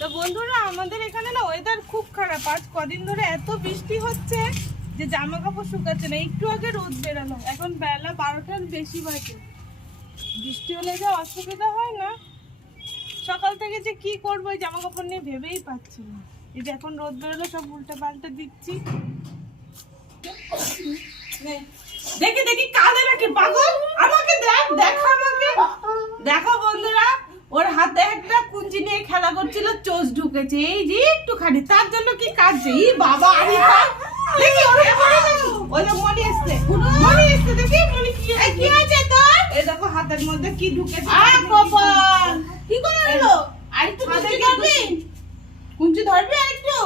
তো বন্ধুরা আমাদের এখানে না ওয়েদার খুব খারাপ। আজ কদিন ধরে এত বৃষ্টি হচ্ছে যে জামা কাপড় শুকাচ্ছে না। একটু আগে রোদ বেরালো, এখন বেলা 12টার বেশি বাজে। বৃষ্টি হলে যে অসুবিধা হয় না, সকাল থেকে যে কি করবো এই জামা কাপড় নিয়ে ভেবেই পাচ্ছি না। এই যে এখন রোদ বেরোলো সব উল্টে পাল্টে দিচ্ছি। দেখি দেখি কাঁদে নাকি পাগল, আমাকে দেখ, দেখা আমাকে দেখো বন্ধুরা, ওর হাতে একটা কুঞ্চি নিয়ে খেলা করছিল, চোষ ঢুকেছে এই যে একটুখানি, তার জন্য কি কাঁদছে। ই বাবা আরে দেখি ওরে করে দেখো, ওই যে মনি এসছে, মনি এসছে, দেখি মনি কি হয়েছে তোর। এই দেখো হাতের মধ্যে কি ঢুকেছে। আ কপাল কি করে হলো, আরেকটু হাতে যাবি, কুঞ্চি ধরবি আরেকটু।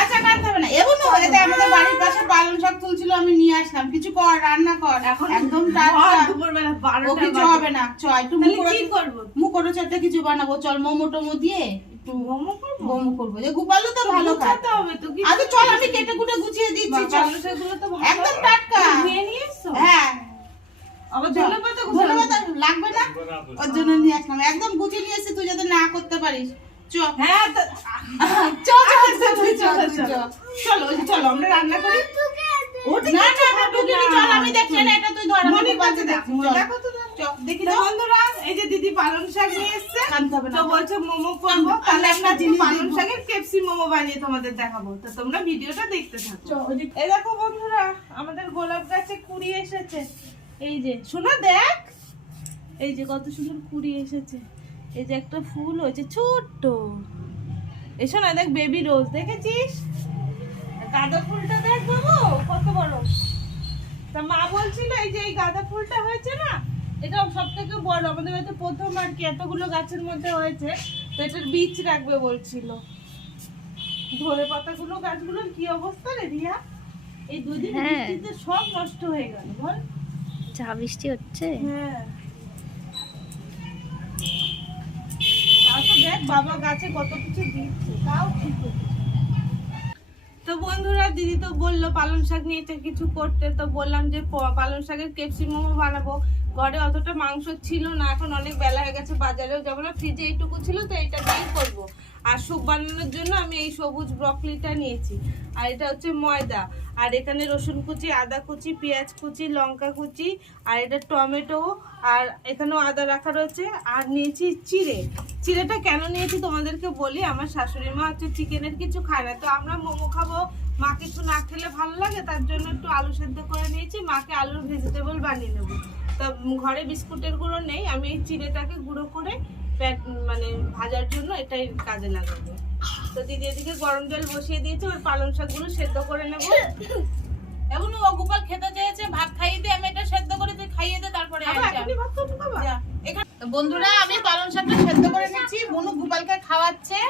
আচ্ছা কাটতে হবে না। এবন এতে আমাদের বাড়ির পাশে পালং শাক তুলছিল, আমি নিয়ে আসলাম। কিছু কর, রান্না কর, এখন একদম টাটকা। দুপুরবেলা ও 12টা কিছু হবে না। চ একটু কি করব, মুখরো চাতে কিছু বানাবো। চল মোমো টোমো দিয়ে একটু মোমো করব। মোমো করবো। যে গোপালও তো ভালো খায়। খাতে হবে তো কি। আচ্ছা চল আমি কেটে কুটে গুছিয়ে দিচ্ছি। চল সেগুলো তো একদম টাটকা। নিয়ে নিয়ে এসছো। হ্যাঁ আবার চল। ধন্যবাদ ধন্যবাদ লাগবে না, ওর জন্য নিয়ে আসলাম। একদম গুছিয়ে নিয়ে এসেছি, তুই যাতে না করতে পারিস। চ হ্যাঁ চলো চলো আমরা রান্না করি। না না চল, আমি দেখছি না, এটা তুই ধর। মনে কাছে দেখো দেখি তো বন্ধুরা, এই যে দিদি পালং শাক নিয়ে এসেছে, কানতে হবে না। তো বলছে মোমো করবো, তাহলে একটা পালং শাকের কেপসি মোমো বানিয়ে তোমাদের দেখাবো। তো তোমরা ভিডিওটা দেখতে থাকো। এই দেখো বন্ধুরা, আমাদের গোলাপ গাছে কুড়ি এসেছে। এই যে শোনো দেখ, এই যে কত সুন্দর কুড়ি এসেছে। এই যে একটা ফুল হয়েছে ছোট্ট, এসো না দেখ, বেবি রোজ দেখেছিস। গাঁদা ফুলটা দেখ বাবু কত বড়। তা মা বলছিল এই যে এই গাঁদা ফুলটা হয়েছে না, এটা সব থেকে বড় আমাদের বাড়িতে প্রথম আর কি, এতগুলো গাছের মধ্যে হয়েছে, তো এটার বীজ রাখবে বলছিল। ধরে পাতাগুলো গাছগুলোর কি অবস্থা রে রিয়া, এই দুদিন বৃষ্টিতে সব নষ্ট হয়ে গেল বল। যা বৃষ্টি হচ্ছে। হ্যাঁ তাও তো দেখ বাবা গাছে কত কিছু দিচ্ছে, তাও ঠিক হচ্ছে। তো বন্ধুরা দিদি তো বললো পালং শাক নিয়ে এটা কিছু করতে, তো বললাম যে পালং শাকের কেপসি মোমো বানাবো। ঘরে অতটা মাংস ছিল না, এখন অনেক বেলা হয়ে গেছে, বাজারেও যাবো না, ফ্রিজে এইটুকু ছিল, তো এটা দিয়েই করবো। আর স্যুপ বানানোর জন্য আমি এই সবুজ ব্রকলিটা নিয়েছি, আর এটা হচ্ছে ময়দা, আর এখানে রসুন কুচি, আদা কুচি, পেঁয়াজ কুচি, লঙ্কা কুচি, আর এটা টমেটো, আর এখানেও আদা রাখা রয়েছে। আর নিয়েছি চিড়ে। চিড়েটা কেন নিয়েছি তোমাদেরকে বলি, আমার শাশুড়ি মা হচ্ছে চিকেনের কিছু খায় না, তো আমরা মোমো খাবো, মা কিছু না খেলে ভালো লাগে, তার জন্য একটু আলু সেদ্ধ করে নিয়েছি, মাকে আলুর ভেজিটেবল বানিয়ে নেবো। তা ঘরে বিস্কুটের গুঁড়ো নেই, আমি এই চিড়েটাকে গুঁড়ো করে মানে ভাজার জন্য এটাই কাজে লাগাবো। তো দিদি এদিকে গরম জল বসিয়ে দিয়েছে, ওর পালং শাকগুলো সেদ্ধ করে নেবো। এখন ও গোপাল খেতে চেয়েছে, ভাত খাইয়ে দে, আমি এটা সেদ্ধ করে তুই খাইয়ে দে, তারপরে বন্ধুরা আমি পালং শাকটা সেদ্ধ করে নিচ্ছি, বুনু গোপালকে খাওয়াচ্ছে।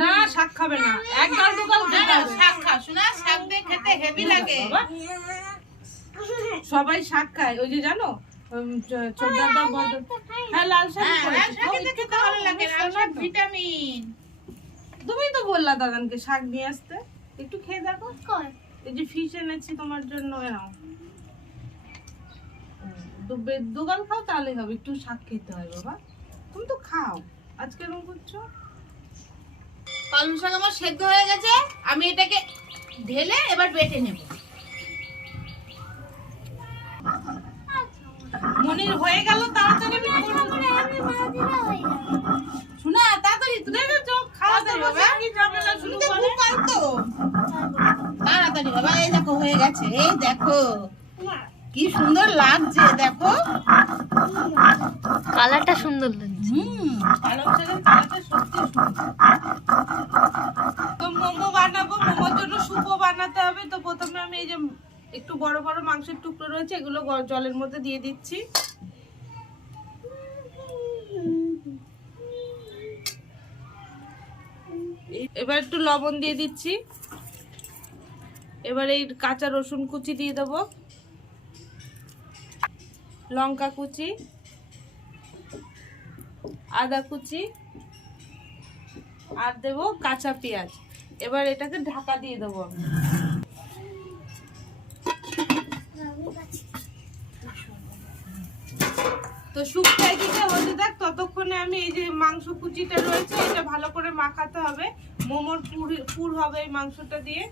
না শাক খাবে না, এক গাল দু গাল খেতে হবে। শাক খা শোনা, শাক দিয়ে খেতে হেভি লাগে। সবাই শাক খায়, ওই যে জানো ছোটদা বড়, হ্যাঁ লাল শাক খেতে ভালো লাগে, লাল শাক ভিটামিন। তুমি তো বললা দাদানকে শাক নিয়ে আসতে, একটু খেয়ে দেখো। এই যে ফিশ এনেছি তোমার জন্য, নাও দুগাল খাও তাহলে হবে, একটু শাক খেতে হয় বাবা, তুমি তো খাও, আজকে এরকম করছো। পালং শাক আমার সেদ্ধ হয়ে গেছে, আমি এটাকে ঢেলে এবার বেটে নেব। মনির হয়ে গেল, তাড়াতাড়ি শোনা তাড়াতাড়ি দেখো খাওয়া দাওয়া কি যাবে না, শুধু বলে তাড়াতাড়ি বাবা। এই দেখো হয়ে গেছে, এই দেখো কি সুন্দর লাগছে, দেখো কালারটা সুন্দর লাগছে। পালং শাকের কালারটা সত্যি সুন্দর। তো মোমো বানাবো, মোমোর জন্য স্যুপও বানাতে হবে। তো প্রথমে আমি এই যে একটু বড় বড় মাংসের টুকরো রয়েছে, এগুলো জলের মধ্যে দিয়ে দিচ্ছি। এবার একটু লবণ দিয়ে দিচ্ছি। এবার এই কাঁচা রসুন কুচি দিয়ে দেবো, লঙ্কা কুচি, আদা কুচি, আর দেবো কাঁচা পেঁয়াজ। এবার এটাকে ঢাকা দিয়ে দেবো আমি। তো শুকনো এদিকে হতে থাক, ততক্ষণে আমি এই যে মাংস কুচিটা রয়েছে এটা ভালো করে মাখাতে হবে। মোমোর পুর হবে এই মাংসটা দিয়ে।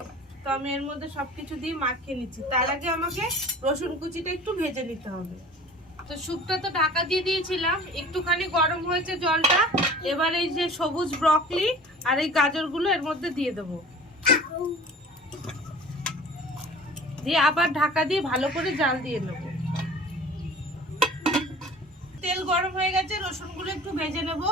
তো আমি এর মধ্যে সবকিছু দিয়ে মাখিয়ে নিচ্ছি। তার আগে আমাকে রসুন কুচিটা একটু ভেজে নিতে হবে। তো স্যুপটা তো ঢাকা দিয়ে দিয়েছিলাম, একটুখানি গরম হয়েছে জলটা। এবার এই যে সবুজ ব্রকলি আর এই গাজরগুলো এর মধ্যে দিয়ে দেবো, দিয়ে আবার ঢাকা দিয়ে ভালো করে জাল দিয়ে নেব। তেল গরম হয়ে গেছে, রসুনগুলো একটু ভেজে নেব।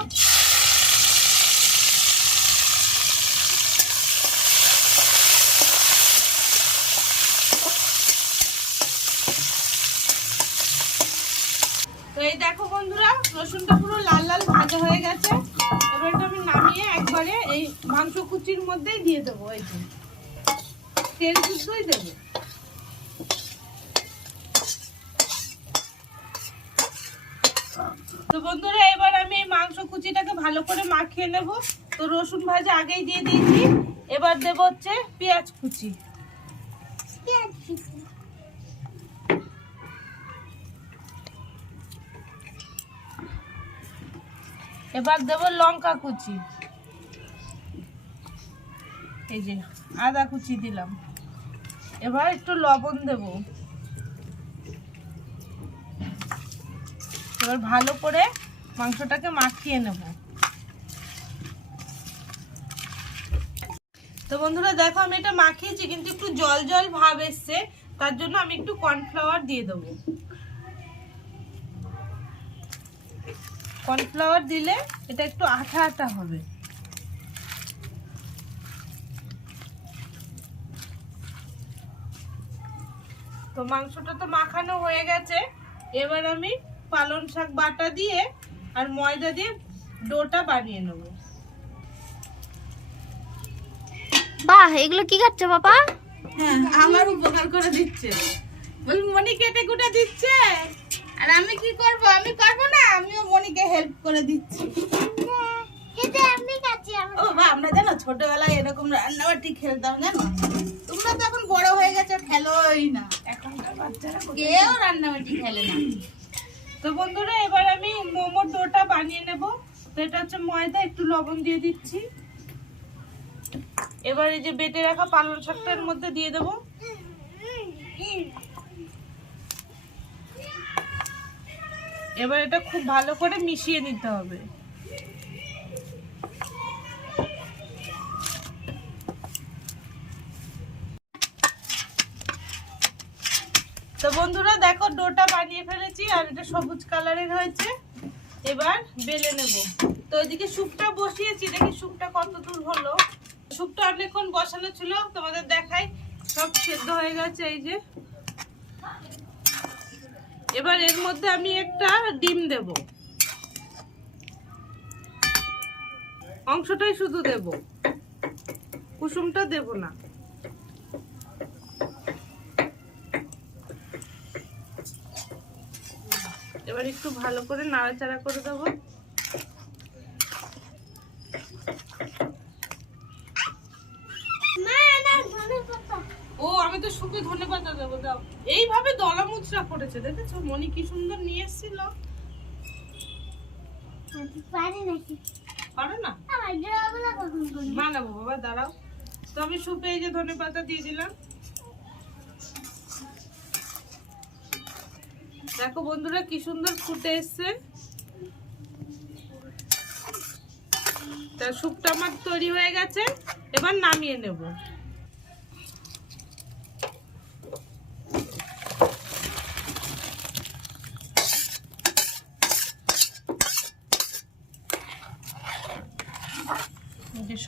তো এই দেখো বন্ধুরা, রসুনটা পুরো লাল লাল ভাজা হয়ে গেছে। এবার এটা আমি নামিয়ে একবারে এই মাংস কুচির মধ্যেই দিয়ে দেবো। এই যে তেল শুদ্ধই দেবো। তো বন্ধুরা, এবার আমি এই মাংস কুচিটাকে ভালো করে মাখিয়ে নেব। তো রসুন ভাজা আগেই দিয়ে দিয়েছি, এবার দেব হচ্ছে পেঁয়াজ কুচি। এবার দেব লঙ্কা কুচি, এই যে আদা কুচি দিলাম। এবার একটু লবণ দেব। এবার ভালো করে মাংসটাকে মাখিয়ে নেব। তো বন্ধুরা দেখো, আমি এটা মাখিয়েছি কিন্তু একটু জল জল ভাব এসছে, তার জন্য আমি একটু কর্নফ্লাওয়ার দিয়ে দেবো। কর্নফ্লাওয়ার দিলে এটা একটু আঠা আঠা হবে। তো মাংসটা তো মাখানো হয়ে গেছে। এবার আমি পালং শাক বাটা দিয়ে আর ময়দা দিয়ে ডোটা বানিয়ে নেব। বাহ, এগুলো কি করছো বাবা? হ্যাঁ, আমার উপকার করে দিচ্ছে। বল মনি কেটে কুটে দিচ্ছে, আর আমি কি করব? আমি করব না, আমিও মনিকে হেল্প করে দিচ্ছি। ও বাবা, আমরা জানো ছোটবেলায় এরকম রান্নাবাটি খেলতাম, জানো? তোমরা তো এখন বড় হয়ে গেছো, খেলোই না। এখনকার বাচ্চারা কেউ রান্নাবাটি খেলে না। তো বন্ধুরা, এবার আমি মোমোর ডোটা বানিয়ে নেব। তো এটা হচ্ছে ময়দা, একটু লবণ দিয়ে দিচ্ছি। এবার এই যে বেটে রাখা পালং শাকটার মধ্যে দিয়ে দেব। এবার এটা খুব ভালো করে মিশিয়ে নিতে হবে। তো বন্ধুরা দেখো, ডোটা বানিয়ে ফেলেছি আর এটা সবুজ কালারের হয়েছে। এবার বেলে নেব। তো এদিকে স্যুপটা বসিয়েছি, দেখি স্যুপটা কত দূর হলো। স্যুপটা অনেকক্ষণ বসানো ছিল, তোমাদের দেখাই। সব সেদ্ধ হয়ে গেছে, এই যে। এবার এর মধ্যে আমি একটা ডিম দেব, অংশটাই শুধু দেব, কুসুমটা দেব না। এবার একটু ভালো করে নাড়াচাড়া করে দেবো। ও, আমি তো শুকে ধনেপাতা দেবো, দাও। এইভাবে দলা মুচড়া করেছে, দেখেছো? মনি কি সুন্দর নিয়ে এসেছিল। পারো না? বানাবো বাবা, দাঁড়াও। তো আমি সুপে এই যে ধনেপাতা দিয়ে দিলাম। দেখো বন্ধুরা, কি সুন্দর ফুটে এসছে। তার স্যুপটা আমার তৈরি হয়ে গেছে। এবার নামিয়ে নেব।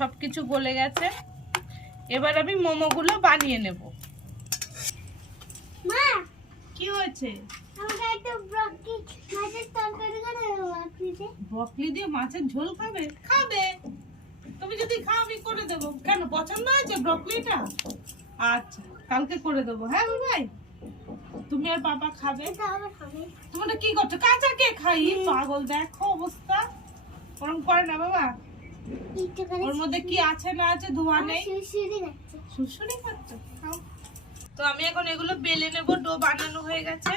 সবকিছু গলে গেছে। এবার আমি মোমোগুলো বানিয়ে নেব। কি হয়েছে? ব্রকলি দিয়ে মাছের ঝোল খাবে? খাবে, তুমি যদি খাও আমি করে দেবো। কেন, পছন্দ হয়েছে ব্রকলিটা? আচ্ছা, কালকে করে দেবো। হ্যাঁ ভাই, তুমি আর পাপা খাবে। তোমরা কি করছো? কাঁচা কে খাই? পাগল, দেখো অবস্থা। ওরকম করে না বাবা। ওর মধ্যে কি আছে না আছে ধোয়া নেই, সুরসুরি খাচ্ছ। তো আমি এখন এগুলো বেলে নেব, ডো বানানো হয়ে গেছে।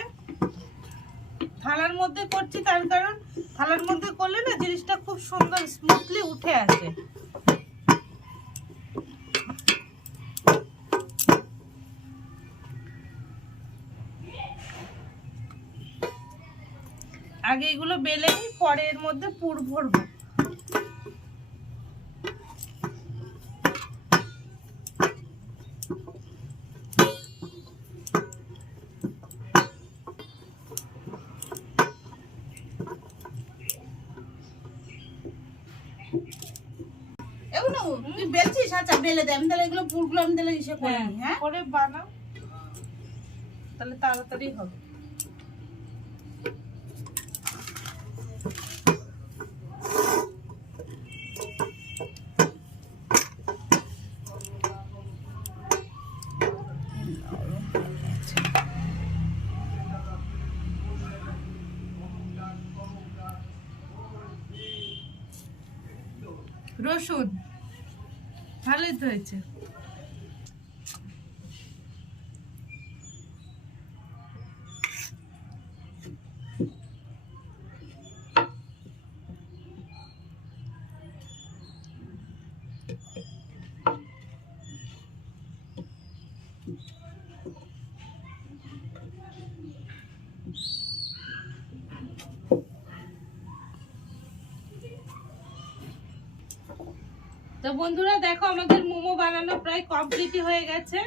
থালার মধ্যে করছি তার কারণ থালার মধ্যে করলে না জিনিসটা খুব সুন্দর স্মুথলি উঠে আসে। আগে এগুলো বেলে নিই, পরে এর মধ্যে পুর ভরবো। এগুলো তুই বেলছিস? আচ্ছা বেলে দে, আমি তাহলে এগুলো পুরগুলো আমি তাহলে ইসে করে নিই। হ্যাঁ করে বানাও, তাহলে তাড়াতাড়ি হবে। রসুন ভালোই তো হয়েছে। তো বন্ধুরা দেখো আমাদের মোমো বানানো প্রায় কমপ্লিট হয়ে গেছে,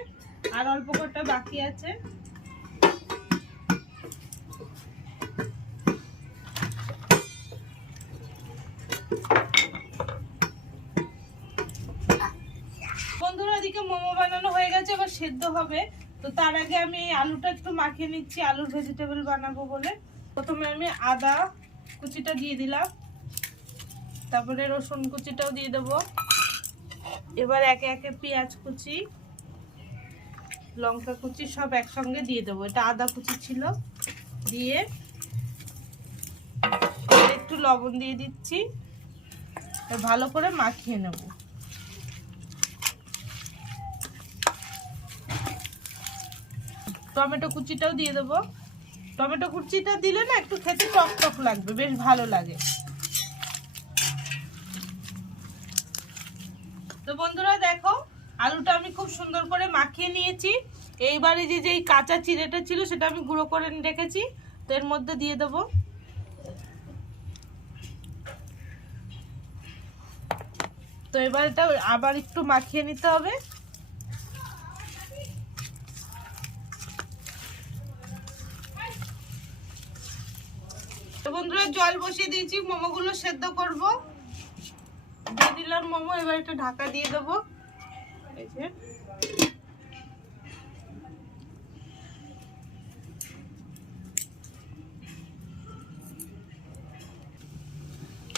আর অল্প কটা বাকি আছে। বন্ধুরা এদিকে মোমো বানানো হয়ে গেছে, এবার সেদ্ধ হবে। তো তার আগে আমি আলুটা একটু মাখিয়ে নিচ্ছি, আলুর ভেজিটেবল বানাবো বলে। প্রথমে আমি আদা কুচিটা দিয়ে দিলাম, তারপরে রসুন কুচিটাও দিয়ে দেবো। এবার একে একে পেঁয়াজ কুচি, লঙ্কা কুচি সব একসঙ্গে দিয়ে দেবো। এটা আদা কুচি ছিল, দিয়ে একটু লবণ দিয়ে দিচ্ছি, ভালো করে মাখিয়ে নেব। টমেটো কুচিটাও দিয়ে দেবো। টমেটো কুচিটা দিলে না একটু খেতে টক টক লাগবে, বেশ ভালো লাগে। তো বন্ধুরা দেখো আলুটা আমি খুব সুন্দর করে মাখিয়ে নিয়েছি। এইবারে যেই কাঁচা চিড়েটা ছিল সেটা আমি গুঁড়ো করে রেখেছি, তো এর মধ্যে দিয়ে দেবো। তো এবার এটা আবার একটু মাখিয়ে নিতে হবে। তো বন্ধুরা জল বসিয়ে দিয়েছি, মোমোগুলো সেদ্ধ করব। দিয়ে দিলাম মোমো, এবার একটু ঢাকা দিয়ে দেবো। এই যে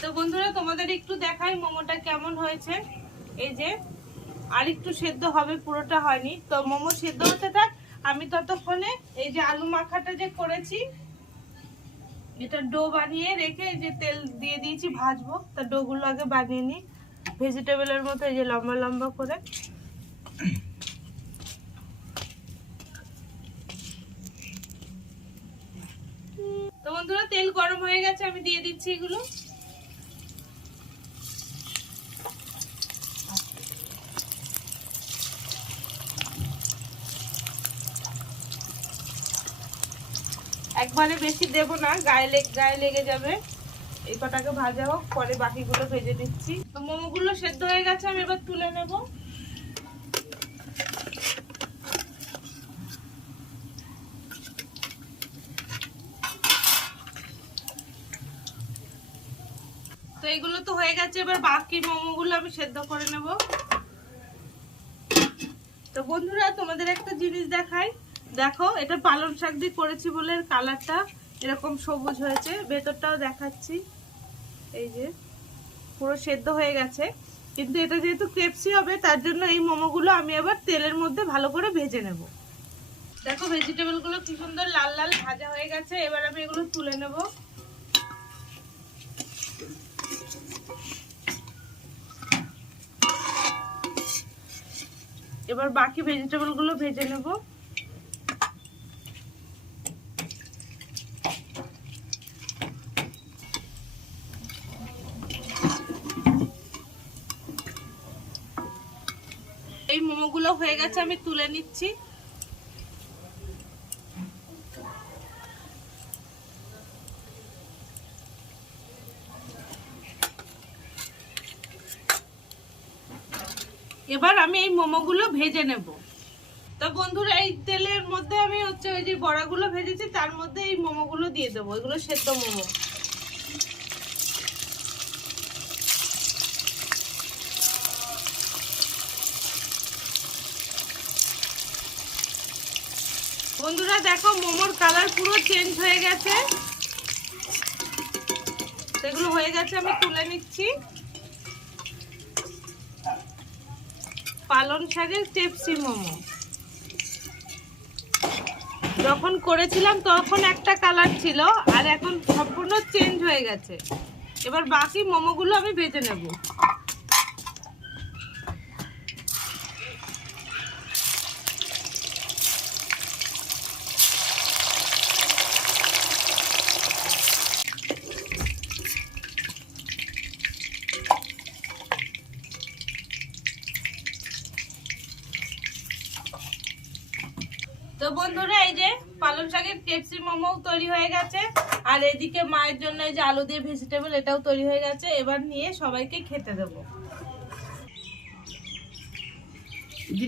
তো বন্ধুরা তোমাদের একটু দেখাই মোমোটা কেমন হয়েছে। এই যে আর একটু সেদ্ধ হবে, পুরোটা হয়নি। তো মোমো সেদ্ধ হতে থাক, আমি ততক্ষণে এই যে আলু মাখাটা যে করেছি এটা ডো বানিয়ে রেখে এই যে তেল দিয়ে দিয়েছি ভাজবো। তা ডো গুলো আগে বানিয়ে নিই ভেজিটেবলের মতো, এই যে লম্বা লম্বা করে। তো বন্ধুরা তেল গরম হয়ে গেছে, আমি দিয়ে দিচ্ছি এগুলো। একবারে বেশি দেব না, গায়ে লেগে যাবে। এই কটাকে ভাজা হোক, পরে বাকিগুলো ভেজে দিচ্ছি। তো মোমোগুলো সেদ্ধ হয়ে গেছে, আমি এবার তুলে নেব। তো এগুলো তো হয়ে গেছে, এবার বাকি মোমোগুলো আমি সেদ্ধ করে নেব। তো বন্ধুরা তোমাদের একটা জিনিস দেখাই, দেখো এটা পালং শাক দিয়ে করেছি বলে কালারটা এরকম সবুজ হয়েছে। ভেতরটাও দেখাচ্ছি, এই যে পুরো সেদ্ধ হয়ে গেছে। কিন্তু এটা যেহেতু ক্রিসপি হবে তার জন্য এই মোমোগুলো আমি আবার তেলের মধ্যে ভালো করে ভেজে নেব। দেখো ভেজিটেবলগুলো কি সুন্দর লাল লাল ভাজা হয়ে গেছে, এবার আমি এগুলো তুলে নেব। এবার বাকি ভেজিটেবল গুলো ভেজে নেব। এই মোমোগুলো হয়ে গেছে, আমি তুলে নিচ্ছি। এবার আমি এই মোমোগুলো ভেজে নেব। তো বন্ধুরা, এই তেলের মধ্যে আমি হচ্ছে ওই যে বড়াগুলো ভেজেছি তার মধ্যে এই মোমোগুলো দিয়ে দেবো। এগুলো সেদ্ধ মোমো। বন্ধুরা দেখো, মোমোর কালার পুরো চেঞ্জ হয়ে গেছে। সেগুলো হয়ে গেছে, আমি তুলে নিচ্ছি। পালং শাকের টেপসি মোমো যখন করেছিলাম তখন একটা কালার ছিল, আর এখন সম্পূর্ণ চেঞ্জ হয়ে গেছে। এবার বাকি মোমোগুলো আমি ভেজে নেব। তো বন্ধুরা, এই যে পালং শাকের কেপসি মোমো তৈরি হয়ে গেছে, আর এদিকে মায়ের জন্য এই যে আলু দিয়ে ভেজিটেবল এটাও তৈরি হয়ে গেছে। এবার নিয়ে সবাইকে খেতে দেবো।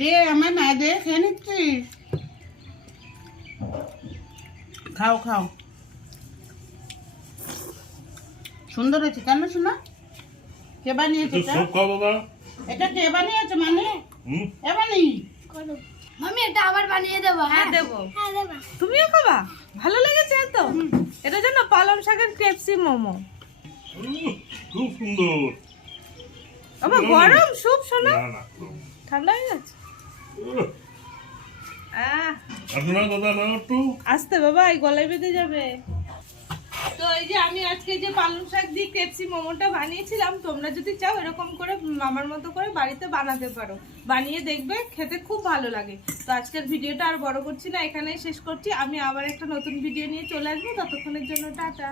রে আমার না দে, খেয়ে নিচ্ছিস? খাও খাও, সুন্দর হয়েছে। কেন শোনা? কে বানিয়েছে এটা? সব খাও বাবা। এটা কে বানিয়েছে? মানে এ বানি মামি এটা আবার বানিয়ে দেবো। হ্যাঁ দেবো। হ্যাঁ দেবো। তুমিও খাবা? ভালো লেগেছে তো? এটা জন্য পালং শাকের কেপসি মোমো। খুব সুন্দর। আবার গরম স্যুপ, শোনা না না, ঠান্ডা হয়ে গেছে। আপনার দাদা না একটু আস্তে বাবা, এই গলায় বেঁধে যাবে। তো এই যে আমি আজকে যে পালং শাক দিয়ে কেপসি মোমোটা বানিয়েছিলাম, তোমরা যদি চাও এরকম করে আমার মতো করে বাড়িতে বানাতে পারো। বানিয়ে দেখবে, খেতে খুব ভালো লাগে। তো আজকের ভিডিওটা আর বড় করছি না, এখানেই শেষ করছি। আমি আবার একটা নতুন ভিডিও নিয়ে চলে আসবো। ততক্ষণের জন্য টাটা।